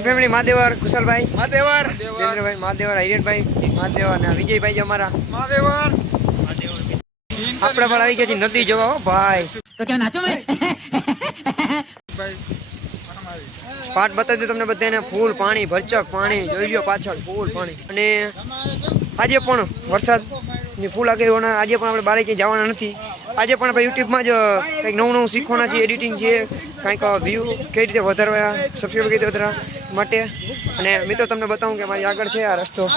YouTube family મહાદેવર કુશલભાઈ મહાદેવર Devendrabhai મહાદેવર હિરેનભાઈ મહાદેવર અને વિજયભાઈ છે અમારા મહાદેવર આપણે પણ આવી ગયા છીએ નદી જોવા ભાઈ તો ક્યાં નાચો ભાઈ પાટ બતાવી દઉં તમને બધાને ફૂલ પાણી ભરચક પાણી જોઈ લો પાછળ ફૂલ પાણી અને આજે પણ વરસાદની ફૂલ આગળ આજે પણ આપણે બહાર ક્યાંય જવાના નથી આજે પણ આપણે યુટ્યુબમાં જ કંઈક નવું શીખવાના છે એડિટિંગ છે કંઈક વ્યૂ કઈ રીતે વધારવા સબસ્ક્રાઈબર કઈ રીતે વધારવા માટે અને મિત્રો તમને બતાવું કે મારી આગળ છે આ રસ્તો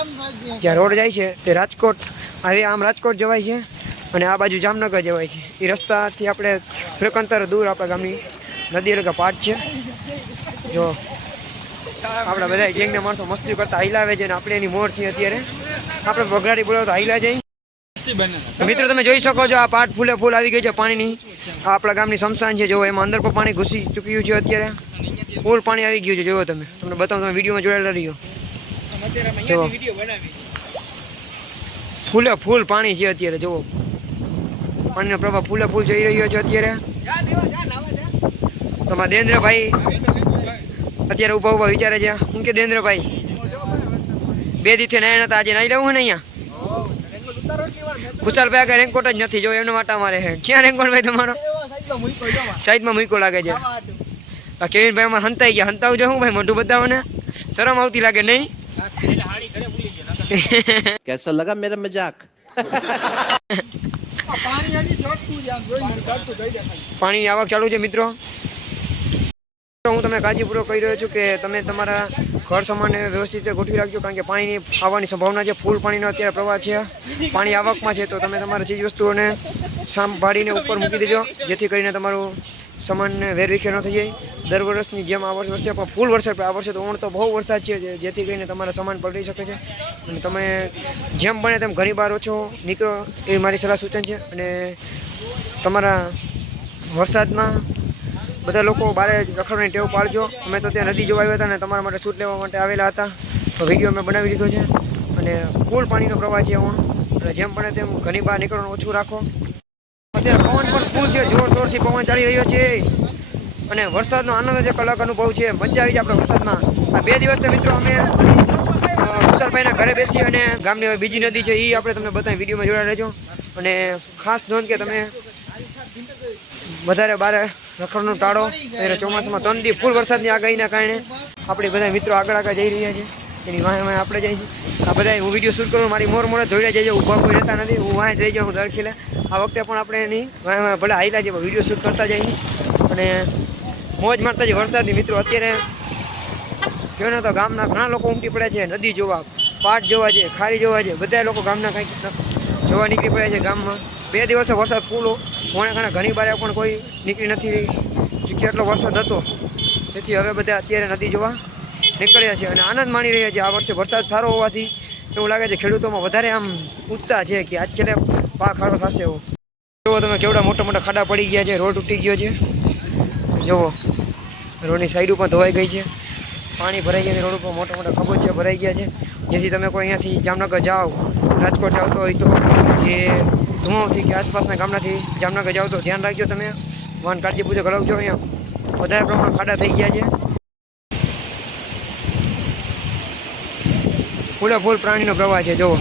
જ્યાં રોડ જાય છે તે રાજકોટ હવે આમ રાજકોટ જવાય છે અને આ બાજુ જામનગર જવાય છે એ રસ્તાથી આપણે થોડુંક અંતર દૂર આપણા ગામની નદી એટલે કે પાટ છે જો આપણા બધા ગેંગના માણસો મસ્તી કરતા હાઈલાવે છે અને આપણે એની મોર છીએ અત્યારે આપણે બગડાડી બોલાવો તો હાઈલા જઈ મિત્રો તમે જોઈ શકો છો આ પાટ ફૂલે ફૂલ આવી ગઈ છે પાણીની આપણા ગામની શમશાન છે જો એમાં અંદર પણ પાણી ઘૂસી ચૂક્યું છે અત્યારે ફૂલ પાણી આવી ગયું છે જોવો તમે તમને બતાવો તમે વિડીયોમાં જોડાયેલા રહીયો ફૂલે ફૂલ પાણી છે અત્યારે જુઓ પાણીનો પ્રભાવ ફૂલે ફૂલ જઈ રહ્યો છે અત્યારે તમારા દેન્દ્રભાઈ અત્યારે ઉભા ઉભા વિચારે છે હું કે દેન્દ્રભાઈ 2 દિવસે નાયા નતા આજે નાઈ લેવું ને અહીંયા કુશાલભાઈ આગળ રેનકોટ જ નથી જો એમના માટે અમારે છે ક્યાં રેનકોટ ભાઈ તમારો સાઈડમાં મૂકો લાગે છે કેવિનભાઈ અમારે હંતાઈ ગયા હંતાવું જો હું ભાઈ મોઢું બતાવો ને શરમ આવતી લાગે નહીં कैसा लगा मेरा मजाक પાણીની આવક ચાલુ છે મિત્રો હું તમને કાળજીપૂર્વક કહી રહ્યો છું કે તમે તમારા ઘર સામાનને વ્યવસ્થિત રીતે ગોઠવી રાખજો કારણ કે પાણીની આવવાની સંભાવના છે ફૂલ પાણીનો અત્યારે પ્રવાહ છે પાણી આવકમાં છે તો તમે તમારી ચીજ વસ્તુઓને સંભાળીને ઉપર મૂકી દેજો જેથી કરીને તમારું સામાનને વેરવિખેર ન થઈ જાય દર વર્ષની જેમ આ વર્ષે પણ ફૂલ વરસાદ આ વર્ષે તો તો બહુ વરસાદ છે જેથી કરીને તમારા સામાન પલટી શકે છે અને તમે જેમ બને તેમ ઘણી વાર ઓછો નીકળો એ મારી સલાહ સૂચન છે અને તમારા વરસાદમાં બધા લોકો બહાર રખડવાની ટેવ પાડજો અમે તો ત્યાં નદી જોવા આવ્યા હતા અને તમારા માટે શૂટ લેવા માટે આવેલા હતા તો વિડીયો મેં બનાવી લીધો છે અને ફૂલ પાણીનો પ્રવાહ છે અને જેમ બને તેમ ઘણી બહાર નીકળવાનું ઓછું રાખો અત્યારે પવન પણ ફૂલ છે જોરશોરથી પવન ચાલી રહ્યો છે અને વરસાદનો આનંદ જ એક અલગ અનુભવ છે મજા આવી જાય આપણે વરસાદમાં આ 2 દિવસથી મિત્રો અમે કુશલભાઈના ઘરે બેસી અને ગામની બીજી નદી છે એ આપણે તમને બતાવી વિડીયોમાં જોડાઈ રહેજો અને ખાસ નોંધ કે તમે વધારે બહાર રખડવાનું ટાળો એટલે ચોમાસામાં 3 દી ફૂલ વરસાદની આગાહીના કારણે આપણે બધા મિત્રો આગળ જઈ રહ્યા છે એની વાંહે આપણે જઈએ છીએ આ બધા હું વિડીયો શૂટ કરું મારી મોર મોડે ધોઈ જઈએ ઊભા કોઈ રહેતા નથી હું વાંહે જઈ જાઉં દર ખીલે આ વખતે પણ આપણે એની વાંહે ભલે હાઈલા જઈએ વિડીયો શૂટ કરતા જઈએ અને મોજ મારતા જઈએ વરસાદની મિત્રો અત્યારે જો ને તો ગામના ઘણા લોકો ઉમટી પડે છે નદી જોવા પાટ જોવા છે ખારી જોવા છે બધા લોકો ગામના કંઈક જોવા નીકળી પડ્યા છે ગામમાં 2 દિવસથી વરસાદ ફૂલો ઘણા ઘણી બારે પણ કોઈ નીકળી નથી રહી ચૂકી એટલો વરસાદ હતો તેથી હવે બધા અત્યારે નદી જોવા નીકળ્યા છે અને આનંદ માણી રહ્યા છે આ વર્ષે વરસાદ સારો હોવાથી એવું લાગે છે ખેડૂતોમાં વધારે આમ ઉત્સાહ છે કે આજ ખેલે પાક સારો થશે એવો જુઓ તમે કેવડા મોટા મોટા ખાડા પડી ગયા છે રોડ તૂટી ગયો છે જુઓ રોડની સાઈડ ઉપર ધોવાઈ ગઈ છે પાણી ભરાઈ ગયા છે રોડ ઉપર મોટા મોટા ખબોચિયા ભરાઈ ગયા છે જેથી તમે કોઈ અહીંયાથી જામનગર જાઓ રાજકોટ આવતો હોય તો એ ધુમાવથી કે આસપાસના ગામનાથી જામનગર જાઓ તો ધ્યાન રાખજો તમે વાહન કાળજીપૂર્વક હલાવજો અહીંયા વધારે પ્રમાણમાં ખાડા થઈ ગયા છે ફૂલે ફૂલ પ્રાણીનો પ્રવાહ છે જુઓ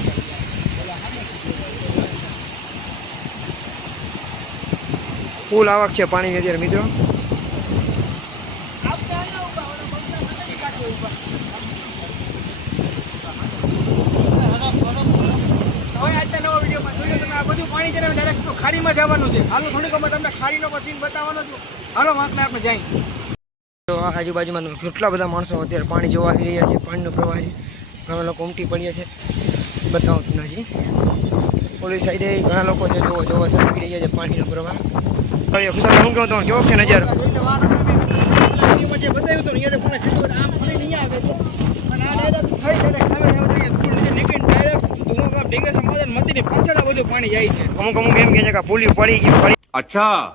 ફૂલ આવક છે પાણીની અત્યારે મિત્રો ખાડીમાં જવાનું છે હાલો થોડીક તમને ખાડીનો સીન બતાવવાનો છું હાલો વાંકને આપણે જઈએ તો આજુબાજુમાં કેટલા બધા માણસો અત્યારે પાણી જોવા આવી રહ્યા છે પાણીનો પ્રવાહ છે ઘણા લોકો ઉમટી પડ્યા છે બતાવું તમને હજી ઓલી સાઈડે ઘણા લોકો છે જોવો આવી રહ્યા છે પાણીનો પ્રવાહ ખુશાલ હું કહું તો કેવો છે નજર પાણી જાય છે અમુક એમ કહે છે કે પુલી પડી ગયું अच्छा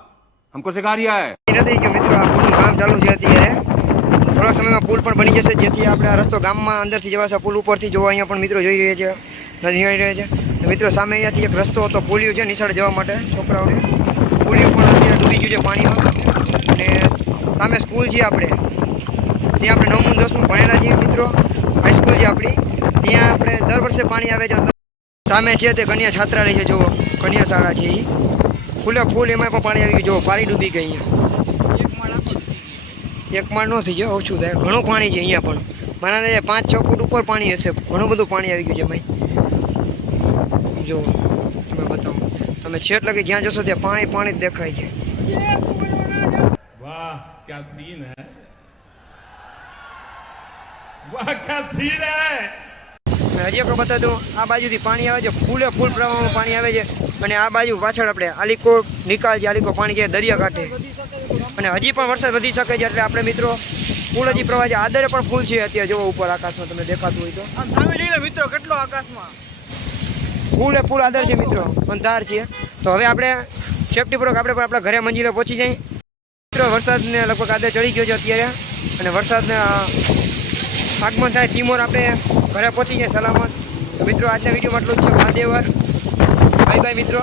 हमको सिखा रिया है નથી ગયું મિત્રો આ પુલનું કામ ચાલુ છે અત્યારે થોડાક સમયમાં પુલ પણ બની જશે જેથી આપણે આ રસ્તો ગામમાં અંદરથી જવાશે પુલ ઉપરથી જોવા અહીંયા પણ મિત્રો જોઈ રહ્યા છે નદી રહ્યા છે મિત્રો સામે અહીંયાથી એક રસ્તો હતો પુલિયું છે નિશાળ જવા માટે છોકરાઓને પુલિયું પણ અત્યારે ડૂબી ગયું છે પાણીમાં અને સામે સ્કૂલ છે આપણે ત્યાં આપણે 9મું 10મું ભણેલા છીએ મિત્રો. હાઈસ્કૂલ છે આપણી, ત્યાં આપણે દર વર્ષે પાણી આવે છે. સામે છે તે કન્યા છાત્રાલય છે, જુઓ કન્યા શાળા છે એ ફૂલે ફૂલ, એમાં પણ પાણી આવી ગયું. જુઓ પાણી ડૂબી ગઈ અહીંયા. એક માળ ન થઈ ગયો, ઓછું થાય. ઘણું પાણી છે અહીંયા પણ, મારા 5-6 ફૂટ ઉપર પાણી હશે. ઘણું બધું પાણી આવી ગયું છે ભાઈ. જુઓ તમે બતાવો, તમે છેટ લગી જ્યાં જશો ત્યાં પાણી પાણી જ દેખાય છે. वाह क्या सीन है, वाह क्या सीन है. હજી એક બતા દઉં, આ બાજુથી પાણી આવે છે, ફૂલે ફૂલ પ્રવાહમાં પાણી આવે છે. અને આ બાજુ પાછળ આપણે આલીકો નિકાલ છે, આલીકો પાણી છે દરિયા કાંઠે. અને હજી પણ વરસાદ વધી શકે છે, એટલે આપણે મિત્રો ફૂલ હજી પ્રવાહ છે. આદરે પણ ફૂલ છે અત્યારે, જોવો ઉપર આકાશમાં તમને દેખાતું હોય તો. આમ સામે જોઈ લો મિત્રો, કેટલો આકાશમાં ફૂલે ફૂલ આદર છે મિત્રો, અંધાર છે. તો હવે આપણે સેફટીપૂર્વક આપણે પણ આપણા ઘરે મંજિલે પહોંચી જઈએ મિત્રો. વરસાદને લગભગ આદર ચડી ગયો છે અત્યારે, અને વરસાદને આગમન થાય ટીમોર આપણે ઘરે પહોંચી જાય સલામત. તો મિત્રો આજના વિડીયોમાં આટલું જ છે. મહાદેવર, બાય બાય મિત્રો.